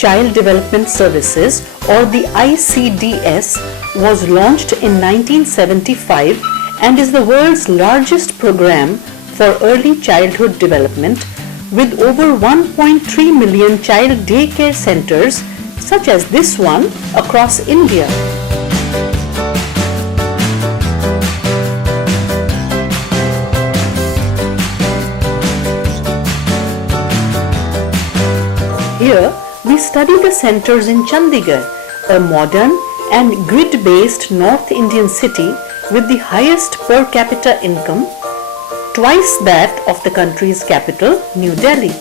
Child Development Services, or the ICDS, was launched in 1975 and is the world's largest program for early childhood development, with over 1.3 million child daycare centers such as this one across India. Here we study the centers in Chandigarh, a modern and grid-based North Indian city with the highest per capita income, twice that of the country's capital, New Delhi.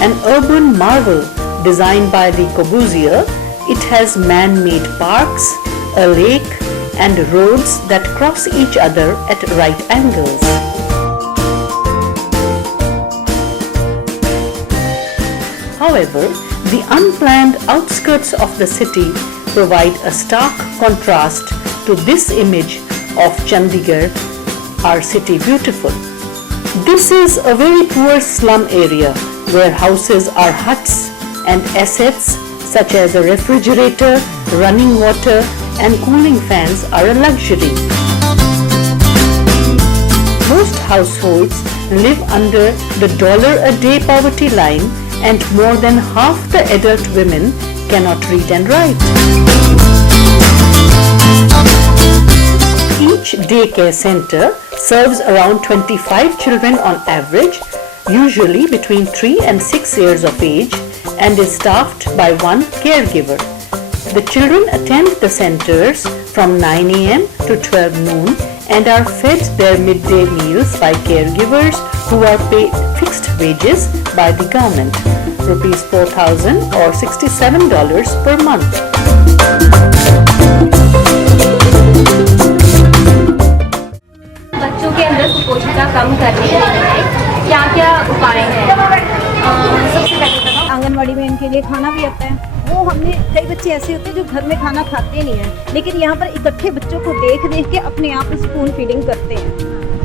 An urban marvel designed by Le Corbusier, it has man-made parks, a lake, and roads that cross each other at right angles. However, the unplanned outskirts of the city provide a stark contrast to this image of Chandigarh, our city beautiful. This is a very poor slum area where houses are huts and assets such as a refrigerator, running water, and cooling fans are a luxury. Most households live under the $1-a-day poverty line, and more than half the adult women cannot read and write. Each daycare center serves around 25 children on average, usually between 3 and 6 years of age, and is staffed by one caregiver. The children attend the centers from 9 a.m. to 12 noon and are fed their midday meals by caregivers who are paid fixed wages by the government, rupees 4,000 or $67 per month. बच्चों के अंदर कुपोषिता कम करने के लिए क्या क्या उपाय हैं? सबसे पहले तो आंगनवाड़ी में इनके लिए खाना भी आता है। वो हमने कई बच्चे ऐसे होते हैं जो घर में खाना खाते नहीं हैं, लेकिन यहाँ पर इकट्ठे बच्चों को देख देख के अपने आप स्पून फीडिंग करते हैं,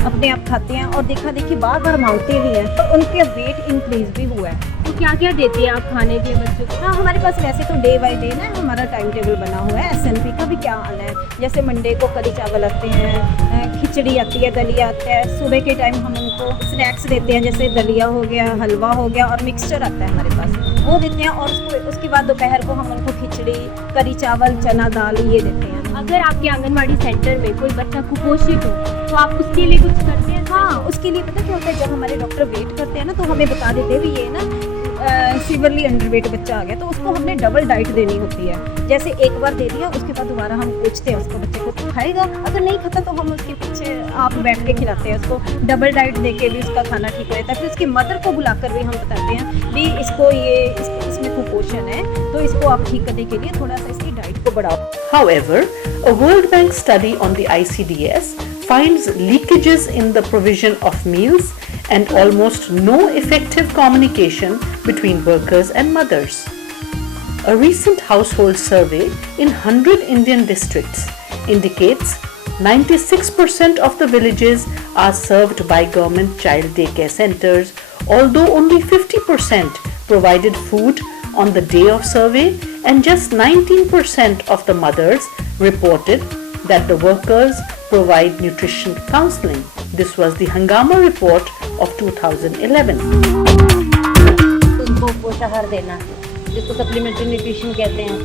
अपने आप खाते हैं और देखा देखी बार बार मांगते भी हैं, तो उनके वेट इंक्रीज भी हुआ है। तो क्या क्या देती हैं आप खाने के बच्चों को? हाँ, हमारे पास वैसे तो डे बाय डे ना हमारा टाइम टेबल बना हुआ है, SNP का भी क्या आना है। जैसे मंडे को करी चावल आते हैं, खिचड़ी आती है, दलिया आता है। सुबह के टाइम हम उनको स्नैक्स देते हैं, जैसे दलिया हो गया, हलवा हो गया और मिक्सचर आता है हमारे पास, वो देते हैं। और उसके बाद दोपहर को हम उनको खिचड़ी, करी चावल, चना दाल ये देते हैं। अगर आपके आंगनवाड़ी सेंटर में कोई बच्चा कुपोषित हो तो आप उसके लिए कुछ करते हैं? हाँ, उसके लिए पता क्या होता है, जब हमारे डॉक्टर वेट करते हैं ना तो हमें बता देते हैं भी ये ना सीवियरली अंडरवेट बच्चा आ गया, तो उसको हमने डबल डाइट देनी होती है। जैसे एक बार दे दिया, उसके बाद दोबारा हम पूछते हैं उसको बच्चे को तो खाएगा, अगर नहीं खाता तो हम उसके पीछे आप बैठ के खिलाते हैं उसको। डबल डाइट दे के भी उसका खाना ठीक रहता है। फिर उसकी मदर को बुलाकर भी हम बताते हैं भी इसको इसमें कुपोषण है, तो इसको आप ठीक करने के लिए थोड़ा सा इसकी डाइट को बढ़ाओ। However, a World Bank study on the ICDS finds leakages in the provision of meals and almost no effective communication between workers and mothers. A recent household survey in 100 Indian districts indicates 96% of the villages are served by government child daycare centers, although only 50% provided food on the day of survey, and just 19% of the mothers reported that the workers provide nutrition counseling. This was the Hangama report of 2011. उनको पोषाहार देना, जिसको supplementary nutrition कहते हैं,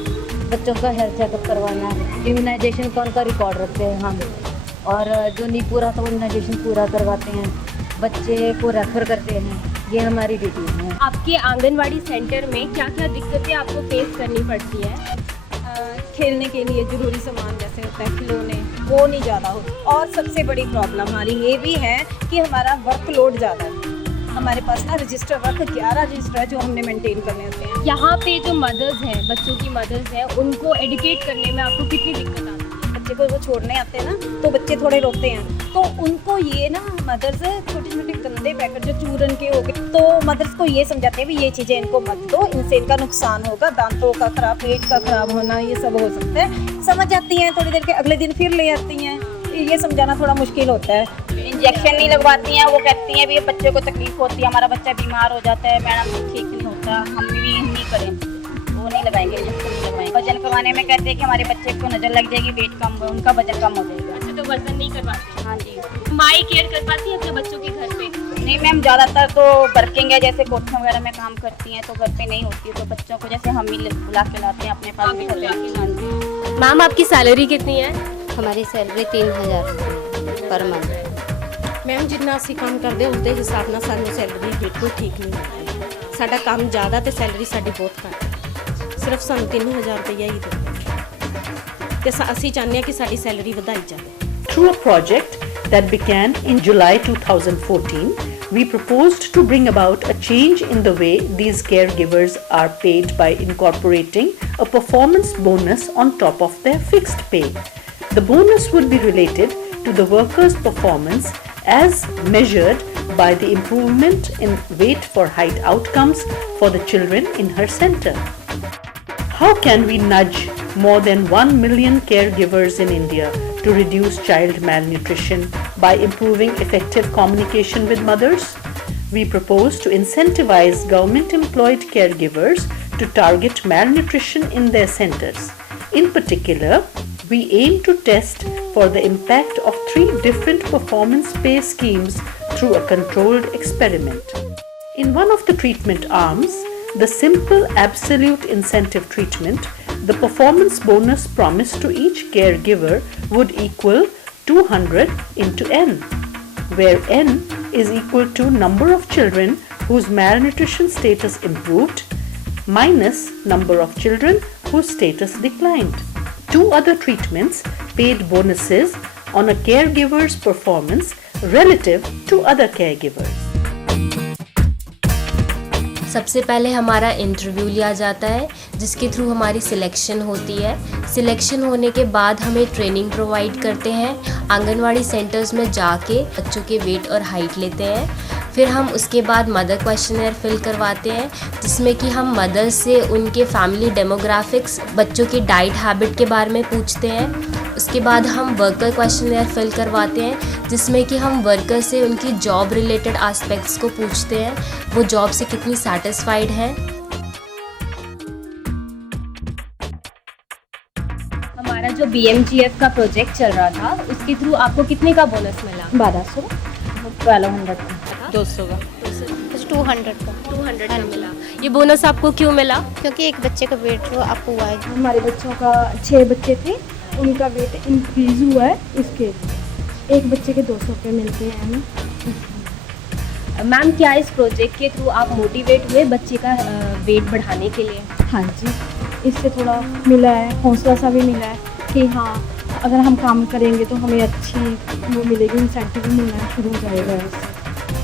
बच्चों का health checkup करवाना, immunisation का उनका रिकॉर्ड रखते हैं हम, और जो नहीं पूरा तो इम्यूनाइजेशन पूरा करवाते हैं, बच्चे को रेफर करते हैं। ये हमारी ड्यूटी है। आपके आंगनवाड़ी सेंटर में क्या क्या दिक्कतें आपको फेस करनी पड़ती है? खेलने के लिए ज़रूरी सामान जैसे होता है खिलौने, वो नहीं ज़्यादा होता। और सबसे बड़ी प्रॉब्लम हमारी ये भी है कि हमारा वर्कलोड ज़्यादा है। हमारे पास ना रजिस्टर वर्क 11 रजिस्टर है जो हमने मेंटेन करने होते हैं। यहाँ पे जो मदर्स हैं, बच्चों की मदर्स हैं, उनको एडुकेट करने में आपको कितनी दिक्कत आती है? बच्चे को वो छोड़ने आते हैं ना तो बच्चे थोड़े रोते हैं, तो उनको ये ना मदर्स छोटे छोटे गंदे पैकेट जो चूरन के हो गए, तो मदर्स को ये समझाते हैं भी ये चीज़ें इनको मत दो, इनसे इनका नुकसान होगा, दांतों का खराब, पेट का खराब होना, ये सब हो सकता है। समझ जाती हैं, थोड़ी देर के अगले दिन फिर ले आती हैं। ये समझाना थोड़ा मुश्किल होता है। इंजेक्शन नहीं लगवाती हैं, वो कहती हैं भी बच्चे को तकलीफ होती है, हमारा बच्चा बीमार हो जाता है, मैडम ठीक नहीं होता, हम भी नहीं करें। वो नहीं लगाएंगे, इंजेक्शन नहीं लगवाएंगे। वजन करवाने में कहते हैं कि हमारे बच्चे को नज़र लग जाएगी, वेट कम, उनका वजन कम हो जाएगा। अच्छा, तो वजन नहीं करवाते? हाँ जी। माई केयर कर पाती है अपने बच्चों के घर पे? नहीं मैम, ज़्यादातर तो वर्किंग है, जैसे कोठियों वगैरह में काम करती हैं तो घर पे नहीं होती है, तो बच्चों को जैसे हम ही बुला के लाते हैं, अपने पास भी होते हैं। हाँ जी। मैम, आपकी सैलरी कितनी है? हमारी सैलरी 3000 पर मंथ। मैम जितना ਅਸੀਂ ਕੰਮ ਕਰਦੇ ਉਸਦੇ ਹਿਸਾਬ ਨਾਲ ਸਾਨੂੰ ਸੈਲਰੀ ਬਿਲਕੁਲ ਠੀਕ ਨਹੀਂ ਮਿਲਦੀ। ਸਾਡਾ ਕੰਮ ਜ਼ਿਆਦਾ ਤੇ ਸੈਲਰੀ ਸਾਡੀ ਬਹੁਤ ਘੱਟ ਹੈ। ਸਿਰਫ ਸਾਨੂੰ 3000 ਰੁਪਈਆ ਹੀ ਦਿੰਦੇ ਤੇ ਅਸੀਂ ਚਾਹੁੰਦੇ ਹਾਂ ਕਿ ਸਾਡੀ ਸੈਲਰੀ ਵਧਾਈ ਜਾਵੇ। Through a project that began in July 2014, we proposed to bring about a change in the way these caregivers are paid by incorporating a performance bonus on top of their fixed pay. The bonus would be related to the worker's performance as measured by the improvement in weight for height outcomes for the children in her center. How can we nudge more than 1 million caregivers in India to reduce child malnutrition by improving effective communication with mothers? We propose to incentivize government employed caregivers to target malnutrition in their centers. In particular, we aim to test for the impact of 3 different performance pay schemes through a controlled experiment. In one of the treatment arms, the simple absolute incentive treatment, the performance bonus promised to each caregiver would equal 200 into n, where n is equal to number of children whose malnutrition status improved minus number of children whose status declined. 2 other treatments paid bonuses on a caregiver's performance relative to other caregivers. सबसे पहले हमारा interview लिया जाता है, जिसके through हमारी selection होती है। सिलेक्शन होने के बाद हमें ट्रेनिंग प्रोवाइड करते हैं। आंगनवाड़ी सेंटर्स में जाके बच्चों के वेट और हाइट लेते हैं। फिर हम उसके बाद मदर क्वेश्चनर फिल करवाते हैं, जिसमें कि हम मदर से उनके फैमिली डेमोग्राफिक्स, बच्चों की डाइट हैबिट के बारे में पूछते हैं। उसके बाद हम वर्कर क्वेश्चनर फिल करवाते हैं, जिसमें कि हम वर्कर से उनकी जॉब रिलेटेड एस्पेक्ट्स को पूछते हैं, वो जॉब से कितनी सेटिस्फाइड हैं। हमारा जो BMGF का प्रोजेक्ट चल रहा था, उसके थ्रू आपको कितने का बोनस मिला? 1200, 1200 का, 200 का, 200 का। 200 का मिला। ये बोनस आपको क्यों मिला? क्योंकि एक बच्चे का वेट अप हुआ है। हमारे बच्चों का 6 बच्चे थे, उनका वेट इंक्रीज हुआ है, इसके एक बच्चे के 200 रुपये मिलते हैं हमें। मैम, क्या इस प्रोजेक्ट के थ्रू आप मोटिवेट हुए बच्चे का वेट बढ़ाने के लिए? हाँ जी, इससे थोड़ा मिला है, हौसला सा भी मिला है कि हाँ, अगर हम काम करेंगे तो हमें अच्छी वो मिलेगी, इंसेंटिव भी मिलना शुरू हो जाएगा इससे।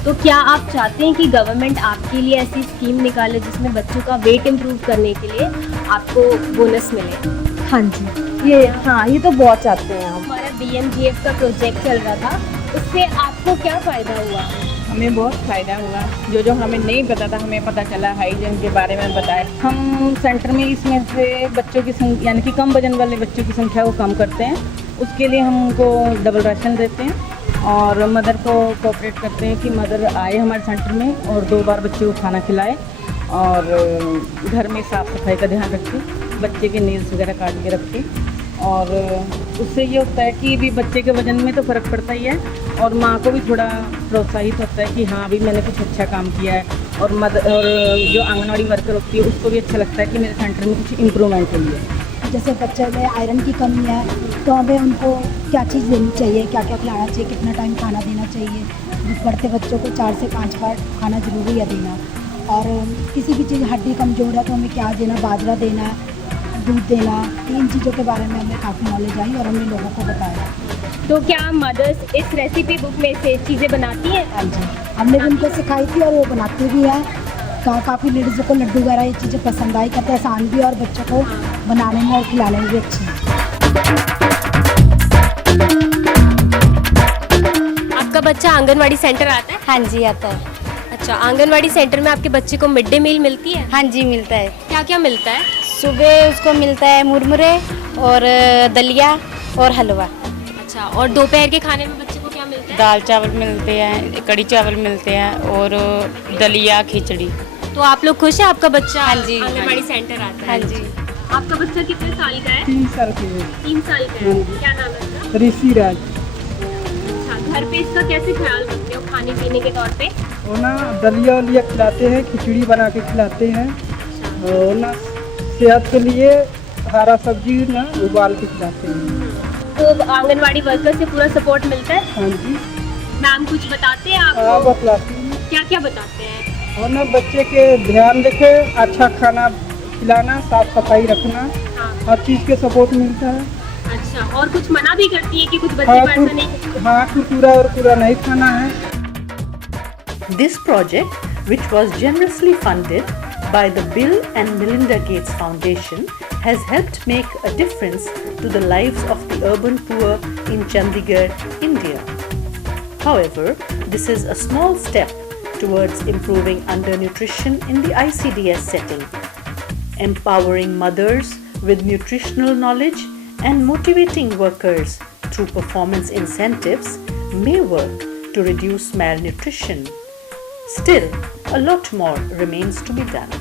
तो क्या आप चाहते हैं कि गवर्नमेंट आपके लिए ऐसी स्कीम निकाले जिसमें बच्चों का वेट इम्प्रूव करने के लिए आपको बोनस मिले? हाँ जी, ये तो बहुत चाहते हैं हम। हमारा BMGF का प्रोजेक्ट चल रहा था, उससे आपको क्या फ़ायदा हुआ? हमें बहुत फ़ायदा हुआ। जो हमें नहीं पता था, हमें पता चला, हाइजीन के बारे में बताया। हम सेंटर में इसमें से बच्चों की संख्या, यानी कि कम वजन वाले बच्चों की संख्या को कम करते हैं। उसके लिए हम उनको डबल राशन देते हैं और मदर को कोऑपरेट करते हैं कि मदर आए हमारे सेंटर में और 2 बार बच्चे को खाना खिलाए और घर में साफ़ सफाई का ध्यान रखें, बच्चे के नेल्स वगैरह काट के रखें। और उससे ये होता है कि भी बच्चे के वजन में तो फ़र्क पड़ता ही है और माँ को भी थोड़ा प्रोत्साहित होता है कि हाँ अभी मैंने कुछ अच्छा काम किया है। और जो आंगनवाड़ी वर्कर होती है उसको भी अच्छा लगता है कि मेरे सेंटर में कुछ इम्प्रूवमेंट हुई है। जैसे बच्चे में आयरन की कमी है तो हमें उनको क्या चीज़ देनी चाहिए, क्या क्या खिलाना चाहिए, कितना टाइम खाना देना चाहिए। बढ़ते बच्चों को 4 से 5 बार खाना ज़रूरी है देना। और किसी भी चीज़ हड्डी कमज़ोर है तो हमें क्या देना, बाजरा देना, दूध देना, 3 चीज़ों के बारे में हमें काफ़ी नॉलेज आई और हमने लोगों को बताया। तो क्या मदर्स इस रेसिपी बुक में से चीज़ें बनाती हैं? हाँ जी, हमने भी उनको सिखाई थी और वो बनाती भी है। काफ़ी लेडीज़ों को लड्डू वगैरह ये चीज़ें पसंद आई, कहते हैं आसान भी और बच्चों को बनाने में और खिलाने में भी अच्छी है। आपका बच्चा आंगनवाड़ी सेंटर आता है? हाँ जी, आता है। अच्छा, आंगनवाड़ी सेंटर में आपके बच्चे को मिड डे मील मिलती है? हाँ जी, मिलता है। क्या क्या मिलता है? सुबह उसको मिलता है मुरमुरे और दलिया और हलवा। अच्छा, और दोपहर के खाने में बच्चे को क्या मिलता है? दाल चावल मिलते हैं, कड़ी चावल मिलते हैं और दलिया खिचड़ी। तो आप लोग खुश हैं, आपका बच्चा हाँ जी, आंगनबाड़ी सेंटर आता है? हाँ जी। आपका बच्चा कितने साल का है? 3 साल की है। 3 साल का है। क्या नाम है उसका? ऋषि राज। अच्छा, घर पे इसका कैसे ख्याल रखते हो खाने पीने के तौर पे? वो ना दलिया वलिया खिलाते हैं, खिचड़ी बना के खिलाते हैं, और ना सेहत के लिए हरा सब्जी ना उबाल के खिलाते हैं। तो आंगनबाड़ी वर्कर से पूरा सपोर्ट मिलता है? हाँ जी। मैम कुछ बताते हैं आप आपको? बतलाती हैं। क्या क्या बताते हैं? और ना बच्चे के ध्यान रखे, अच्छा खाना खिलाना, साफ सफाई रखना, हाँ। हर चीज़ के सपोर्ट मिलता है। अच्छा, और कुछ मना भी करती है कि कुछ बच्चे को ऐसा नहीं? हाँ, कुरकुरा और पूरा नहीं खाना है। This project, which was generously funded by the Bill and Melinda Gates Foundation, has helped make a difference to the lives of the urban poor in Chandigarh, India. However, this is a small step towards improving undernutrition in the ICDS setting. Empowering mothers with nutritional knowledge and motivating workers through performance incentives may work to reduce malnutrition. Still, a lot more remains to be done.